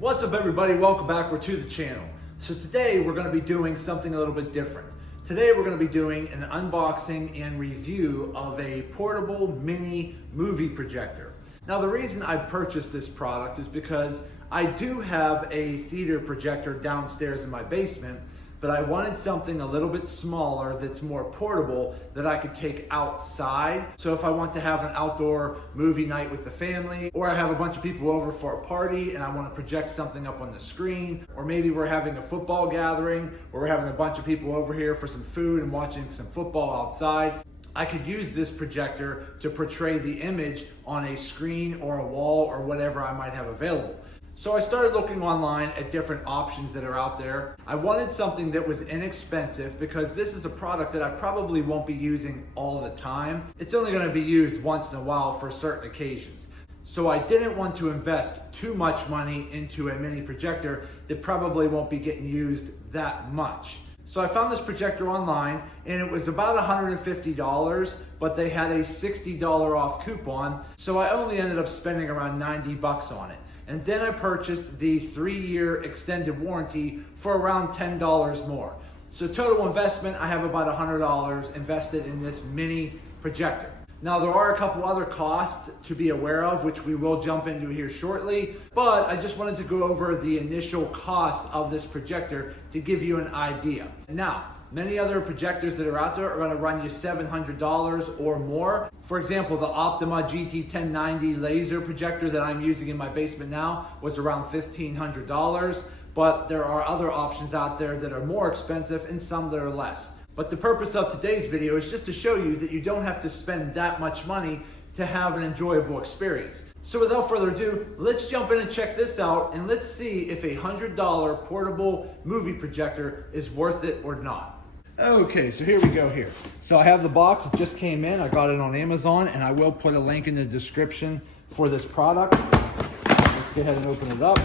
What's up everybody, welcome back to the channel. So today we're going to be doing something a little bit different. Today we're going to be doing an unboxing and review of a portable mini movie projector. Now the reason I purchased this product is because I do have a theater projector downstairs in my basement, but I wanted something a little bit smaller that's more portable that I could take outside. So if I want to have an outdoor movie night with the family, or I have a bunch of people over for a party and I want to project something up on the screen, or maybe we're having a football gathering, or we're having a bunch of people over here for some food and watching some football outside, I could use this projector to portray the image on a screen or a wall or whatever I might have available. So I started looking online at different options that are out there. I wanted something that was inexpensive because this is a product that I probably won't be using all the time. It's only going to be used once in a while for certain occasions. So I didn't want to invest too much money into a mini projector that probably won't be getting used that much. So I found this projector online and it was about $150, but they had a $60 off coupon. So I only ended up spending around 90 bucks on it. And then I purchased the 3-year extended warranty for around $10 more. So total investment, I have about $100 invested in this mini projector. Now there are a couple other costs to be aware of, which we will jump into here shortly, but I just wanted to go over the initial cost of this projector to give you an idea. Now, many other projectors that are out there are going to run you $700 or more. For example, the Optima GT1090 laser projector that I'm using in my basement now was around $1,500, but there are other options out there that are more expensive and some that are less. But the purpose of today's video is just to show you that you don't have to spend that much money to have an enjoyable experience. So without further ado, let's jump in and check this out and let's see if a $100 portable movie projector is worth it or not. Okay, so here we go here. So I have the box, it just came in, I got it on Amazon, and I will put a link in the description for this product. Let's go ahead and open it up.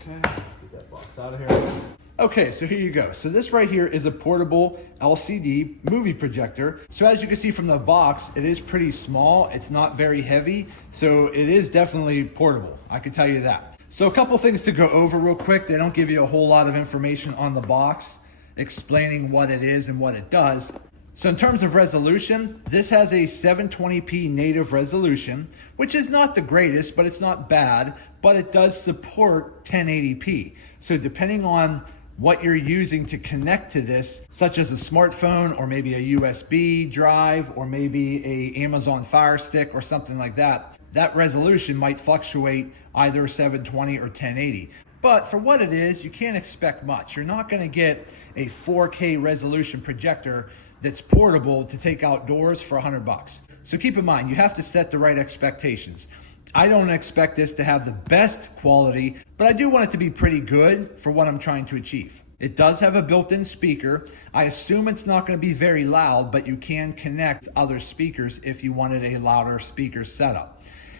Okay, get that box out of here. Okay, so here you go. So this right here is a portable LCD movie projector. So as you can see from the box, it is pretty small, it's not very heavy, so it is definitely portable, I can tell you that. So a couple things to go over real quick. They don't give you a whole lot of information on the box explaining what it is and what it does. So in terms of resolution, this has a 720p native resolution, which is not the greatest, but it's not bad, but it does support 1080p. So depending on what you're using to connect to this, such as a smartphone or maybe a USB drive or maybe a Amazon Fire Stick or something like that, that resolution might fluctuate either 720 or 1080. But for what it is, you can't expect much. You're not going to get a 4K resolution projector that's portable to take outdoors for 100 bucks. So keep in mind, you have to set the right expectations. I don't expect this to have the best quality, but I do want it to be pretty good for what I'm trying to achieve. It does have a built-in speaker. I assume it's not going to be very loud, but you can connect other speakers if you wanted a louder speaker setup.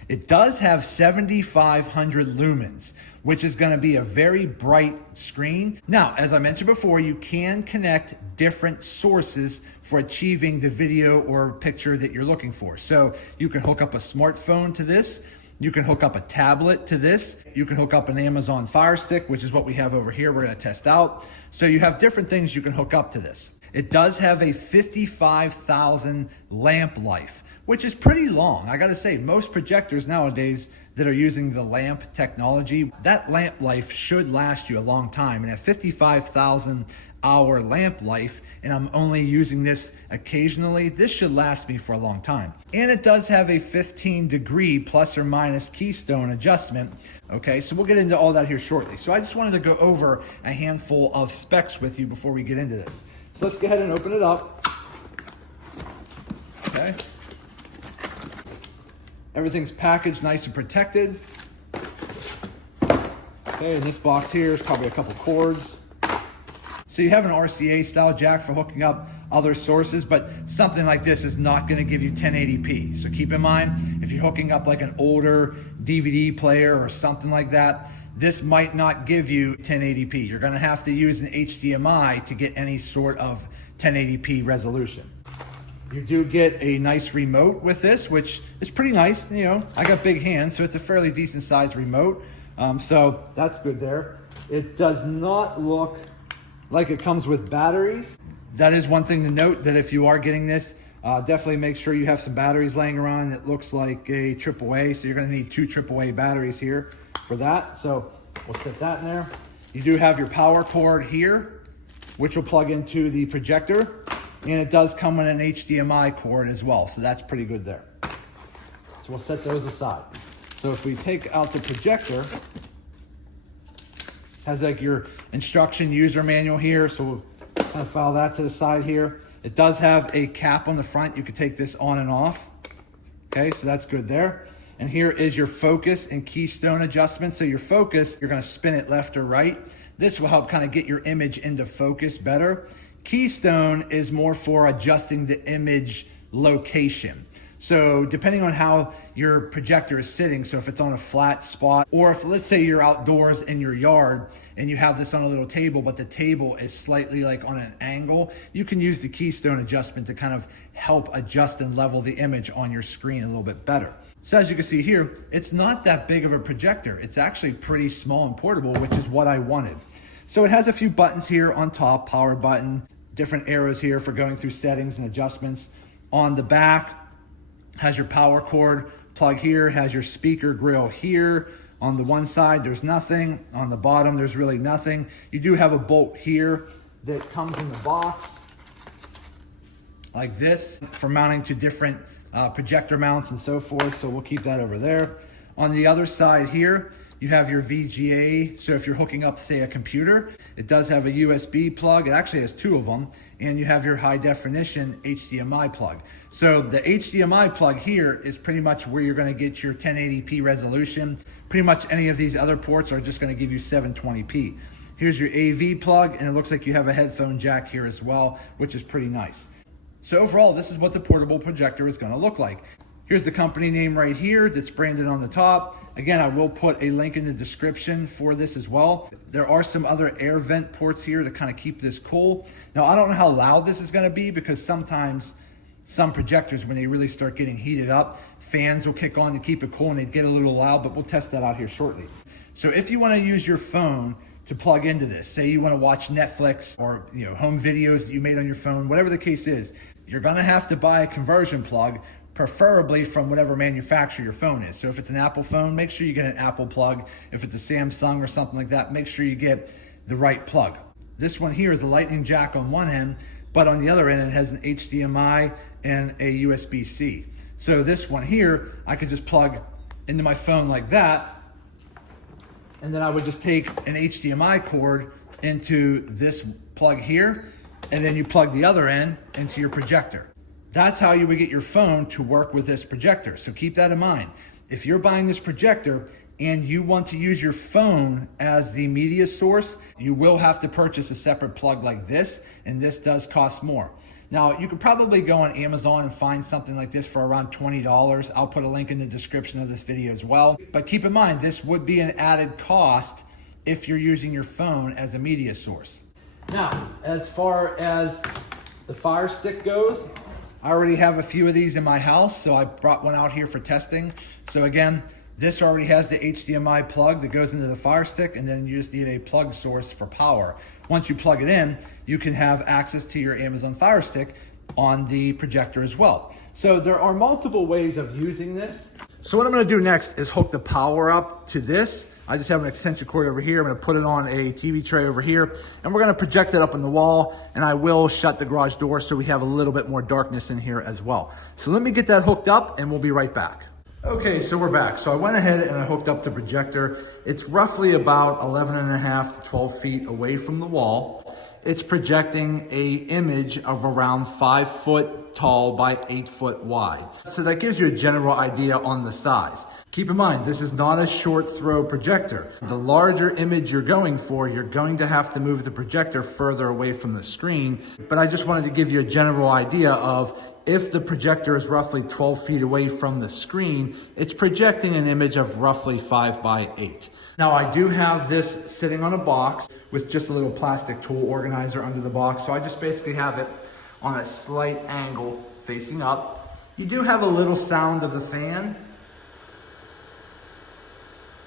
It does have 7,500 lumens, which is going to be a very bright screen. Now, as I mentioned before, you can connect different sources for achieving the video or picture that you're looking for. So you can hook up a smartphone to this. You can hook up a tablet to this. You can hook up an Amazon Fire Stick, which is what we have over here. We're going to test out. So you have different things you can hook up to this. It does have a 55,000 lamp life, which is pretty long. I gotta say, most projectors nowadays that are using the lamp technology, that lamp life should last you a long time. And at 55,000 hour lamp life, and I'm only using this occasionally, this should last me for a long time. And it does have a 15-degree plus or minus keystone adjustment. Okay, so we'll get into all that here shortly. So I just wanted to go over a handful of specs with you before we get into this. So let's go ahead and open it up. Okay. Everything's packaged nice and protected. Okay, in this box here is probably a couple cords. So you have an RCA style jack for hooking up other sources, but something like this is not going to give you 1080p. So keep in mind, if you're hooking up like an older DVD player or something like that, this might not give you 1080p. You're gonna have to use an HDMI to get any sort of 1080p resolution. You do get a nice remote with this, which is pretty nice. You know, I got big hands, so it's a fairly decent sized remote. So that's good there. It does not look like it comes with batteries. That is one thing to note, that if you are getting this, definitely make sure you have some batteries laying around. It looks like a AAA, so you're gonna need 2 AAA batteries here for that. So we'll set that in there. You do have your power cord here, which will plug into the projector. And it does come with an HDMI cord as well, so that's pretty good there. So we'll set those aside. So if we take out the projector, has like your instruction user manual here, so we'll kind of file that to the side here. It does have a cap on the front. You can take this on and off. Okay, so that's good there. And here is your focus and keystone adjustment. So your focus, you're gonna spin it left or right. This will help kind of get your image into focus better. Keystone is more for adjusting the image location. So depending on how your projector is sitting, so if it's on a flat spot, or if let's say you're outdoors in your yard and you have this on a little table, but the table is slightly like on an angle, you can use the keystone adjustment to kind of help adjust and level the image on your screen a little bit better. So as you can see here, it's not that big of a projector. It's actually pretty small and portable, which is what I wanted. So it has a few buttons here on top, power button, different arrows here for going through settings and adjustments. On the back, has your power cord plug here, has your speaker grill here. On the one side, there's nothing. On the bottom, there's really nothing. You do have a bolt here that comes in the box like this for mounting to different projector mounts and so forth. So we'll keep that over there. On the other side here, you have your VGA. So if you're hooking up, say, a computer, it does have a USB plug. It actually has 2 of them. And you have your high definition HDMI plug. So the HDMI plug here is pretty much where you're gonna get your 1080p resolution. Pretty much any of these other ports are just gonna give you 720p. Here's your AV plug, and it looks like you have a headphone jack here as well, which is pretty nice. So overall, this is what the portable projector is gonna look like. Here's the company name right here that's branded on the top. Again, I will put a link in the description for this as well. There are some other air vent ports here to kind of keep this cool. Now, I don't know how loud this is gonna be, because sometimes some projectors, when they really start getting heated up, fans will kick on to keep it cool and they'd get a little loud, but we'll test that out here shortly. So if you wanna use your phone to plug into this, say you wanna watch Netflix or home videos that you made on your phone, whatever the case is, you're gonna have to buy a conversion plug, preferably from whatever manufacturer your phone is. So if it's an Apple phone, make sure you get an Apple plug. If it's a Samsung or something like that, make sure you get the right plug. This one here is a lightning jack on one end, but on the other end, it has an HDMI and a USB-C. So this one here, I could just plug into my phone like that, and then I would just take an HDMI cord into this plug here, and then you plug the other end into your projector. That's how you would get your phone to work with this projector. So keep that in mind. If you're buying this projector and you want to use your phone as the media source, you will have to purchase a separate plug like this, and this does cost more. Now, you could probably go on Amazon and find something like this for around $20. I'll put a link in the description of this video as well. But keep in mind, this would be an added cost if you're using your phone as a media source. Now, as far as the Fire Stick goes, I already have a few of these in my house, so I brought one out here for testing. So again, this already has the HDMI plug that goes into the Fire Stick, and then you just need a plug source for power. Once you plug it in, you can have access to your Amazon Fire Stick on the projector as well. So there are multiple ways of using this. So what I'm gonna do next is hook the power up to this. I just have an extension cord over here. I'm gonna put it on a TV tray over here, and we're gonna project it up on the wall, and I will shut the garage door so we have a little bit more darkness in here as well. So let me get that hooked up and we'll be right back. Okay, so we're back. So I went ahead and I hooked up the projector. It's roughly about 11.5 to 12 feet away from the wall. It's projecting an image of around 5 foot tall by 8 foot wide. So that gives you a general idea on the size. Keep in mind, this is not a short throw projector. The larger image you're going for, you're going to have to move the projector further away from the screen. But I just wanted to give you a general idea of if the projector is roughly 12 feet away from the screen, it's projecting an image of roughly 5:8. Now I do have this sitting on a box with just a little plastic tool organizer under the box. So I just basically have it on a slight angle facing up. You do have a little sound of the fan.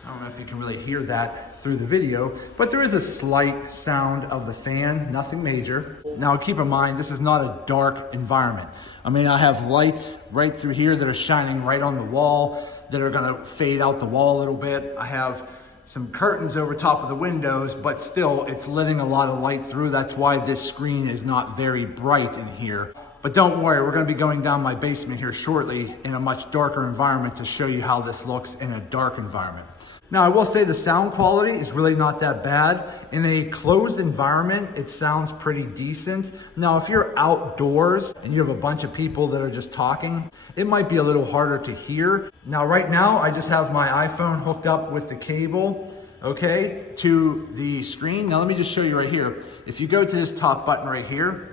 I don't know if you can really hear that through the video, but there is a slight sound of the fan, nothing major. Now keep in mind, this is not a dark environment. I mean, I have lights right through here that are shining right on the wall that are gonna fade out the wall a little bit. I have some curtains over top of the windows, but still it's letting a lot of light through. That's why this screen is not very bright in here. But don't worry, we're gonna be going down my basement here shortly in a much darker environment to show you how this looks in a dark environment. Now, I will say the sound quality is really not that bad. In a closed environment, it sounds pretty decent. Now, if you're outdoors and you have a bunch of people that are just talking, it might be a little harder to hear. Now, right now, I just have my iPhone hooked up with the cable, okay, to the screen. Now, let me just show you right here. If you go to this top button right here,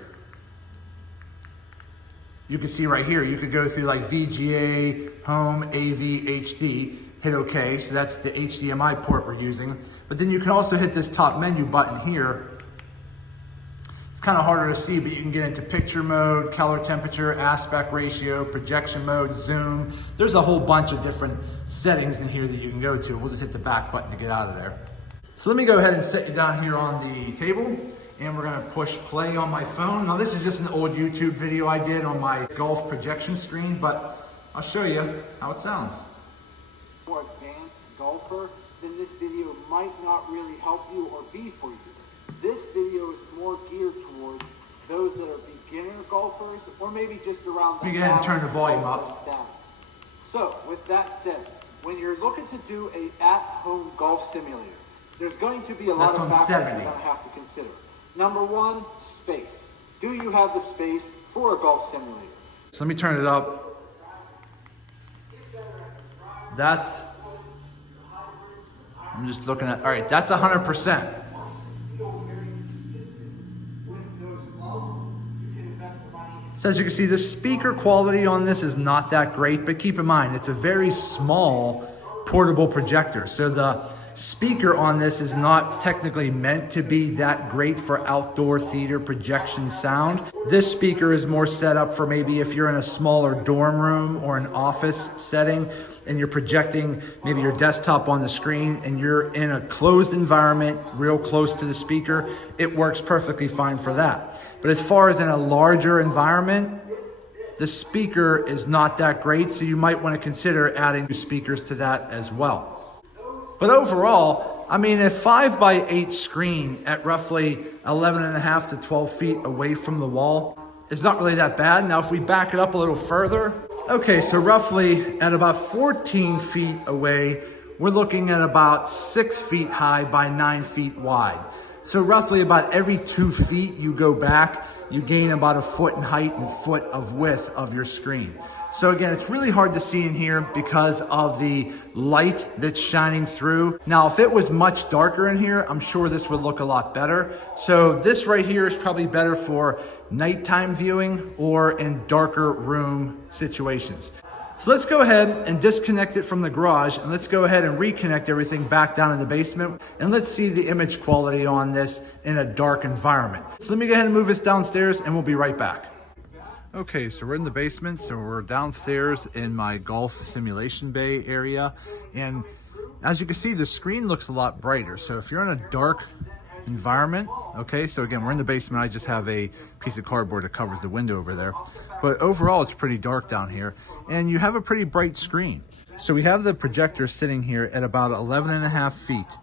you can see right here, you could go through like VGA, Home, AV, HD, hit OK, so that's the HDMI port we're using. But then you can also hit this top menu button here. It's kind of harder to see, but you can get into picture mode, color temperature, aspect ratio, projection mode, zoom. There's a whole bunch of different settings in here that you can go to. We'll just hit the back button to get out of there. So let me go ahead and set you down here on the table, and we're gonna push play on my phone. Now this is just an old YouTube video I did on my golf projection screen, but I'll show you how it sounds. More advanced golfer, then this video might not really help you or be for you. This video is more geared towards those that are beginner golfers or maybe just around the Let me go ahead and turn the volume up. Status. So with that said, when you're looking to do a at-home golf simulator, there's going to be a lot of factors you're going to have to consider. Number one, space. Do you have the space for a golf simulator? So let me turn it up. I'm just looking at, all right, that's 100%. So as you can see, the speaker quality on this is not that great, but keep in mind, it's a very small portable projector. So the speaker on this is not technically meant to be that great for outdoor theater projection sound. This speaker is more set up for maybe if you're in a smaller dorm room or an office setting and you're projecting maybe your desktop on the screen and you're in a closed environment real close to the speaker, it works perfectly fine for that. But as far as in a larger environment, the speaker is not that great, so you might want to consider adding speakers to that as well. But overall, I mean, a 5:8 screen at roughly 11.5 to 12 feet away from the wall is not really that bad. Now, if we back it up a little further, okay, so roughly at about 14 feet away, we're looking at about 6 feet high by 9 feet wide. So roughly about every 2 feet you go back, you gain about a foot in height and foot of width of your screen. So again, it's really hard to see in here because of the light that's shining through. Now, if it was much darker in here, I'm sure this would look a lot better. So this right here is probably better for nighttime viewing or in darker room situations. So let's go ahead and disconnect it from the garage, and let's go ahead and reconnect everything back down in the basement, and let's see the image quality on this in a dark environment. So let me go ahead and move this downstairs and we'll be right back. Okay, so we're in the basement, so we're downstairs in my golf simulation bay area, and as you can see, the screen looks a lot brighter. So if you're in a dark environment, okay, so again, we're in the basement. I just have a piece of cardboard that covers the window over there, but overall it's pretty dark down here, and you have a pretty bright screen. So we have the projector sitting here at about 11.5 feet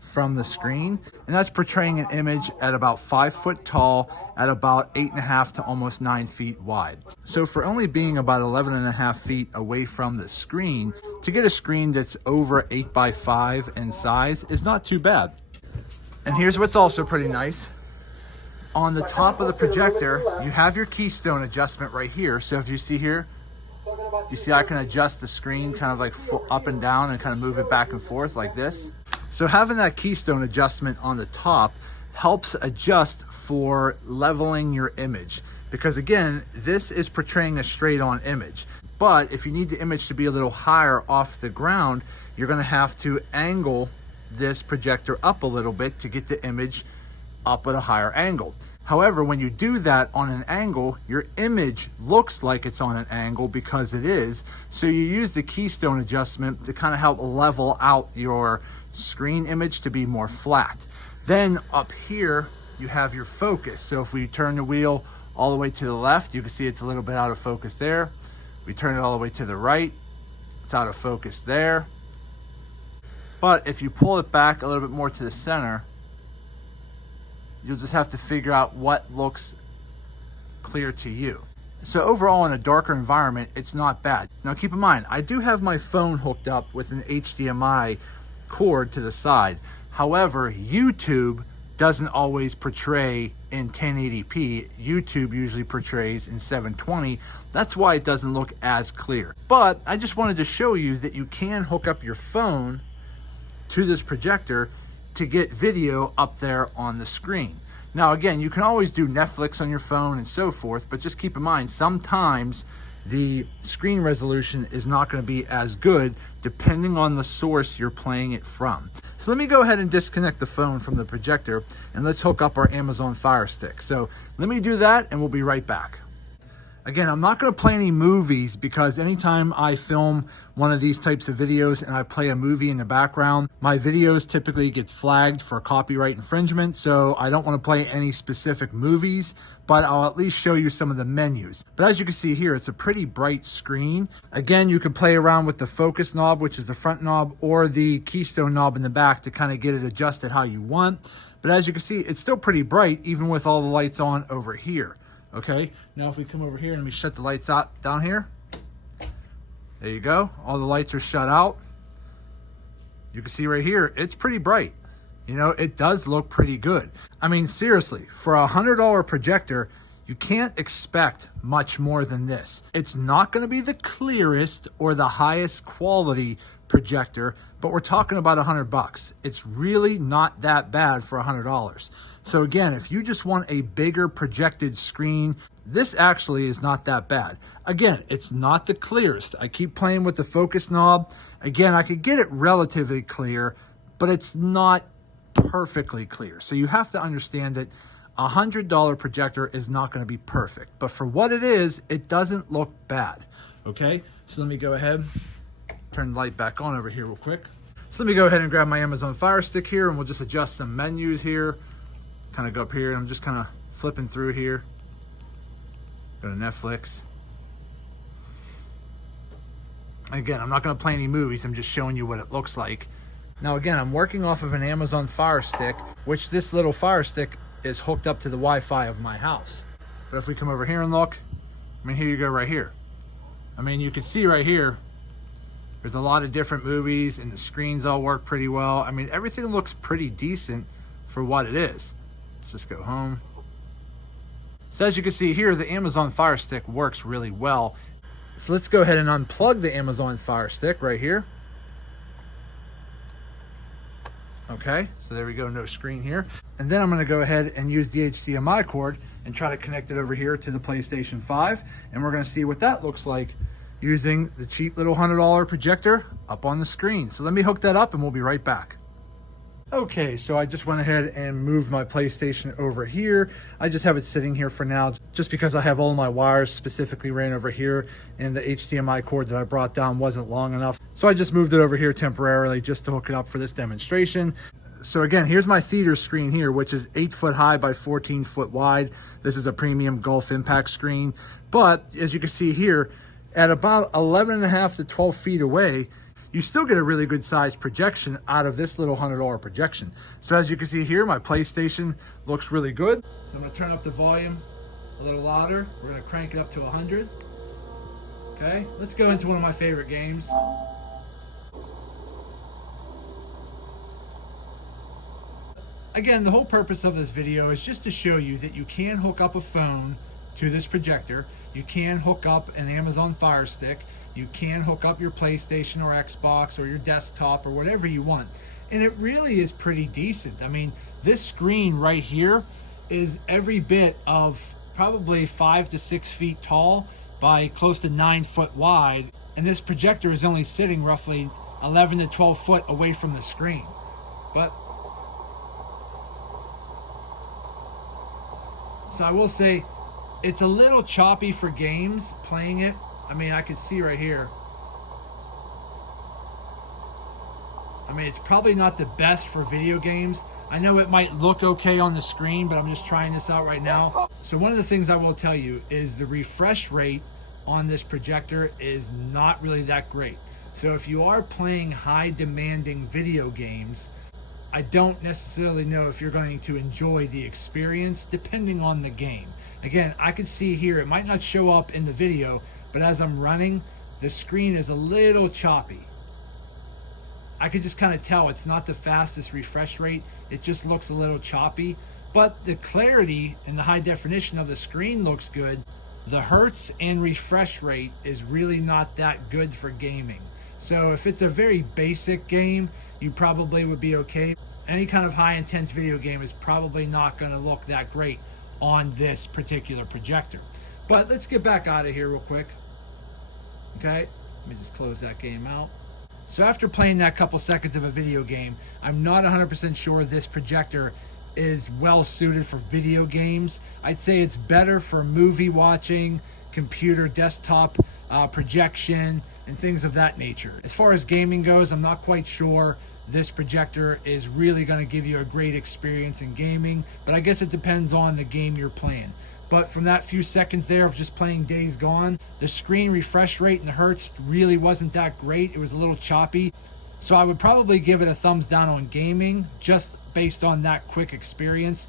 from the screen, and that's portraying an image at about 5 foot tall at about 8.5 to almost 9 feet wide. So for only being about 11.5 feet away from the screen, to get a screen that's over 8x5 in size is not too bad. And here's what's also pretty nice. On the top of the projector, you have your keystone adjustment right here. So if you see here, you see I can adjust the screen kind of like up and down and kind of move it back and forth like this. So having that keystone adjustment on the top helps adjust for leveling your image. because again, this is portraying a straight on image. But if you need the image to be a little higher off the ground, you're gonna have to angle this projector up a little bit to get the image up at a higher angle. However, when you do that on an angle, your image looks like it's on an angle because it is. So you use the keystone adjustment to kind of help level out your screen image to be more flat. Then up here, you have your focus. So if we turn the wheel all the way to the left, you can see it's a little bit out of focus there. We turn it all the way to the right, it's out of focus there. But if you pull it back a little bit more to the center, you'll just have to figure out what looks clear to you. So overall, in a darker environment, it's not bad. Now keep in mind, I do have my phone hooked up with an HDMI cord to the side. However, YouTube doesn't always portray in 1080p. YouTube usually portrays in 720. That's why it doesn't look as clear. But I just wanted to show you that you can hook up your phone to this projector to get video up there on the screen. Now again, you can always do Netflix on your phone and so forth, but just keep in mind, sometimes the screen resolution is not going to be as good depending on the source you're playing it from. So let me go ahead and disconnect the phone from the projector and let's hook up our Amazon Fire Stick. So let me do that and we'll be right back. Again, I'm not going to play any movies because anytime I film one of these types of videos and I play a movie in the background, my videos typically get flagged for copyright infringement. So I don't want to play any specific movies, but I'll at least show you some of the menus. But as you can see here, it's a pretty bright screen. Again, you can play around with the focus knob, which is the front knob, or the keystone knob in the back to kind of get it adjusted how you want. But as you can see, it's still pretty bright even with all the lights on over here. Okay, now if we come over here and we shut the lights out down here, there you go. All the lights are shut out. You can see right here, it's pretty bright. You know, it does look pretty good. I mean, seriously, for a $100 projector, you can't expect much more than this. It's not going to be the clearest or the highest quality projector, but we're talking about $100. It's really not that bad for $100. So again, if you just want a bigger projected screen, this actually is not that bad. Again, it's not the clearest. I keep playing with the focus knob. Again, I could get it relatively clear, but it's not perfectly clear. So you have to understand that a $100 projector is not going to be perfect, but for what it is, it doesn't look bad. Okay, so let me go ahead, turn the light back on over here real quick. So let me go ahead and grab my Amazon Fire Stick here and we'll just adjust some menus here. Kind of go up here and I'm just kind of flipping through here. Go to Netflix. Again, I'm not going to play any movies. I'm just showing you what it looks like. Now again, I'm working off of an Amazon Fire Stick, which this little Fire Stick is hooked up to the Wi-Fi of my house. But if we come over here and look, I mean, here you go right here. I mean, you can see right here, there's a lot of different movies and the screens all work pretty well. I mean, everything looks pretty decent for what it is. Let's just go home. So as you can see here, the Amazon Fire Stick works really well. So let's go ahead and unplug the Amazon Fire Stick right here. Okay, so there we go, no screen here. And then I'm gonna go ahead and use the HDMI cord and try to connect it over here to the PlayStation 5. And we're gonna see what that looks like using the cheap little $100 projector up on the screen. So let me hook that up and we'll be right back. Okay, so I just went ahead and moved my PlayStation over here. I just have it sitting here for now just because I have all my wires specifically ran over here and the HDMI cord that I brought down wasn't long enough. So I just moved it over here temporarily just to hook it up for this demonstration. So again, here's my theater screen here, which is 8 foot high by 14 foot wide. This is a premium Gulf impact screen. But as you can see here, at about 11.5 to 12 feet away, you still get a really good size projection out of this little $100 projection. So as you can see here, my PlayStation looks really good. So I'm gonna turn up the volume a little louder. We're gonna crank it up to 100. Okay, let's go into one of my favorite games. Again, the whole purpose of this video is just to show you that you can hook up a phone to this projector. You can hook up an Amazon Fire Stick. You can hook up your PlayStation or Xbox or your desktop or whatever you want. And it really is pretty decent. I mean, this screen right here is every bit of probably 5 to 6 feet tall by close to 9 foot wide. And this projector is only sitting roughly 11 to 12 foot away from the screen. But so I will say it's a little choppy for games playing it. I mean, I can see right here. I mean, it's probably not the best for video games. I know it might look okay on the screen, but I'm just trying this out right now. So one of the things I will tell you is the refresh rate on this projector is not really that great. So if you are playing high demanding video games, I don't necessarily know if you're going to enjoy the experience depending on the game. Again, I can see here, it might not show up in the video, but as I'm running, the screen is a little choppy. I could just kind of tell it's not the fastest refresh rate. It just looks a little choppy, but the clarity and the high definition of the screen looks good. The hertz and refresh rate is really not that good for gaming. So if it's a very basic game, you probably would be okay. Any kind of high intense video game is probably not going to look that great on this particular projector. But let's get back out of here real quick. Okay, let me just close that game out. So after playing that couple seconds of a video game, I'm not 100% sure this projector is well suited for video games. I'd say it's better for movie watching, computer, desktop projection, and things of that nature. As far as gaming goes, I'm not quite sure this projector is really going to give you a great experience in gaming, but I guess it depends on the game you're playing. But from that few seconds there of just playing Days Gone, the screen refresh rate and the hertz really wasn't that great. It was a little choppy. So I would probably give it a thumbs down on gaming, just based on that quick experience.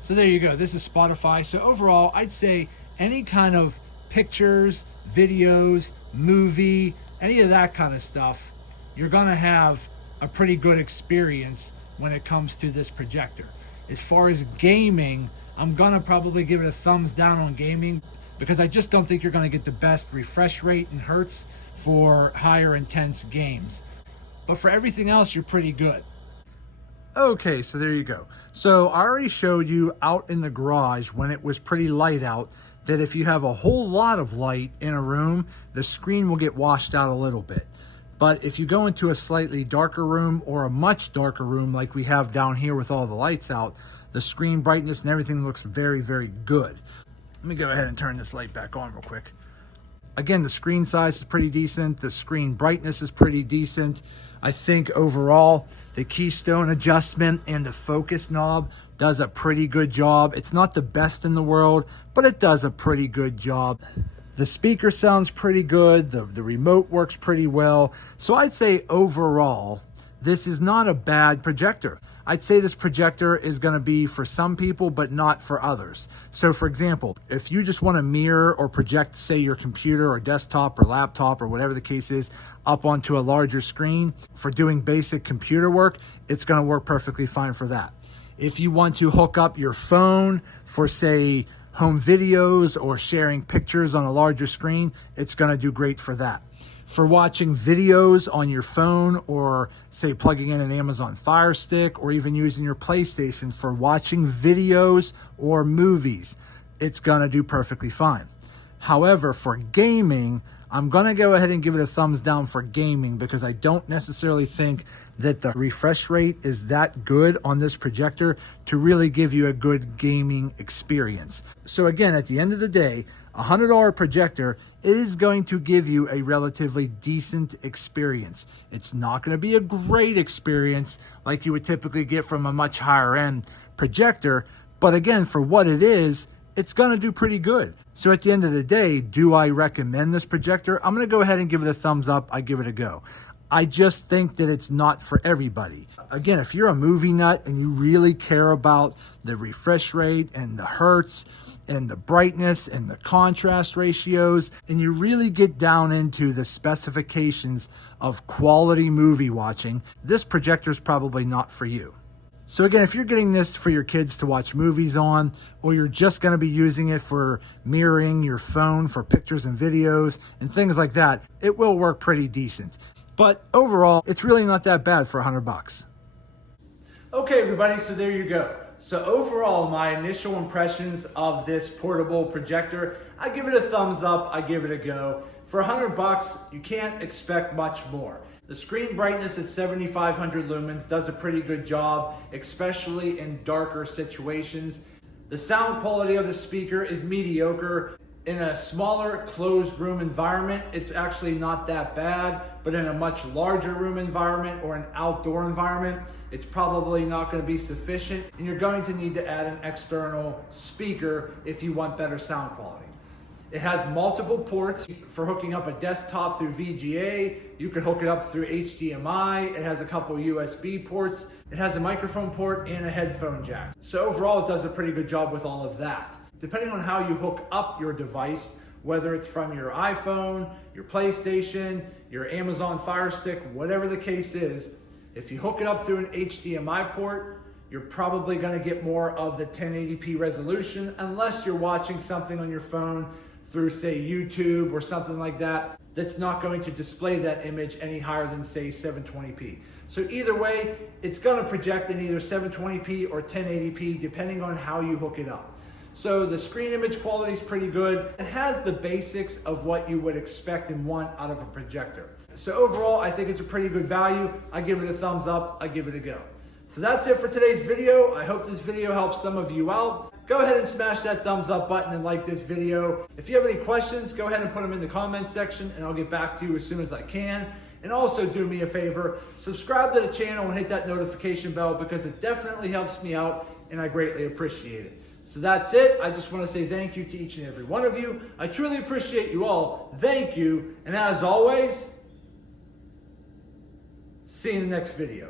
So there you go. This is Spotify. So overall, I'd say any kind of pictures, videos, movie, any of that kind of stuff, you're going to have a pretty good experience when it comes to this projector. As far as gaming, I'm going to probably give it a thumbs down on gaming because I just don't think you're going to get the best refresh rate and hertz for higher intense games. But for everything else, you're pretty good. Okay, so there you go. So I already showed you out in the garage when it was pretty light out that if you have a whole lot of light in a room, the screen will get washed out a little bit. But if you go into a slightly darker room or a much darker room like we have down here with all the lights out, the screen brightness and everything looks very, very good. Let me go ahead and turn this light back on real quick. Again, the screen size is pretty decent. The screen brightness is pretty decent. I think overall, the keystone adjustment and the focus knob does a pretty good job. It's not the best in the world, but it does a pretty good job. The speaker sounds pretty good. The remote works pretty well. So I'd say overall, this is not a bad projector. I'd say this projector is going to be for some people, but not for others. So for example, if you just want to mirror or project, say, your computer or desktop or laptop or whatever the case is up onto a larger screen for doing basic computer work, it's going to work perfectly fine for that. If you want to hook up your phone for, say, home videos or sharing pictures on a larger screen, it's going to do great for that. For watching videos on your phone or, say, plugging in an Amazon Fire Stick or even using your PlayStation for watching videos or movies, it's going to do perfectly fine. However, for gaming, I'm going to go ahead and give it a thumbs down for gaming because I don't necessarily think that the refresh rate is that good on this projector to really give you a good gaming experience. So again, at the end of the day, a $100 projector is going to give you a relatively decent experience. It's not going to be a great experience like you would typically get from a much higher end projector, but again, for what it is, it's going to do pretty good. So at the end of the day, do I recommend this projector? I'm going to go ahead and give it a thumbs up. I give it a go. I just think that it's not for everybody. Again, if you're a movie nut and you really care about the refresh rate and the hertz and the brightness and the contrast ratios, and you really get down into the specifications of quality movie watching, this projector is probably not for you. So again, if you're getting this for your kids to watch movies on, or you're just going to be using it for mirroring your phone for pictures and videos and things like that, it will work pretty decent. But overall, it's really not that bad for $100. Okay, everybody, so there you go. So overall, my initial impressions of this portable projector, I give it a thumbs up, I give it a go. For $100, you can't expect much more. The screen brightness at 7,500 lumens does a pretty good job, especially in darker situations. The sound quality of the speaker is mediocre. In a smaller closed room environment, it's actually not that bad, but in a much larger room environment or an outdoor environment, it's probably not going to be sufficient, and you're going to need to add an external speaker if you want better sound quality. It has multiple ports for hooking up a desktop through VGA. You can hook it up through HDMI. It has a couple USB ports. It has a microphone port and a headphone jack. So overall, it does a pretty good job with all of that. Depending on how you hook up your device, whether it's from your iPhone, your PlayStation, your Amazon Fire Stick, whatever the case is, if you hook it up through an HDMI port, you're probably going to get more of the 1080p resolution, unless you're watching something on your phone through, say, YouTube or something like that, that's not going to display that image any higher than, say, 720p. So either way, it's going to project in either 720p or 1080p, depending on how you hook it up. So the screen image quality is pretty good. It has the basics of what you would expect and want out of a projector. So overall, I think it's a pretty good value. I give it a thumbs up, I give it a go. So that's it for today's video. I hope this video helps some of you out. Go ahead and smash that thumbs up button and like this video. If you have any questions, go ahead and put them in the comments section and I'll get back to you as soon as I can. And also do me a favor, subscribe to the channel and hit that notification bell because it definitely helps me out and I greatly appreciate it. So that's it. I just want to say thank you to each and every one of you. I truly appreciate you all. Thank you. And as always, see you in the next video.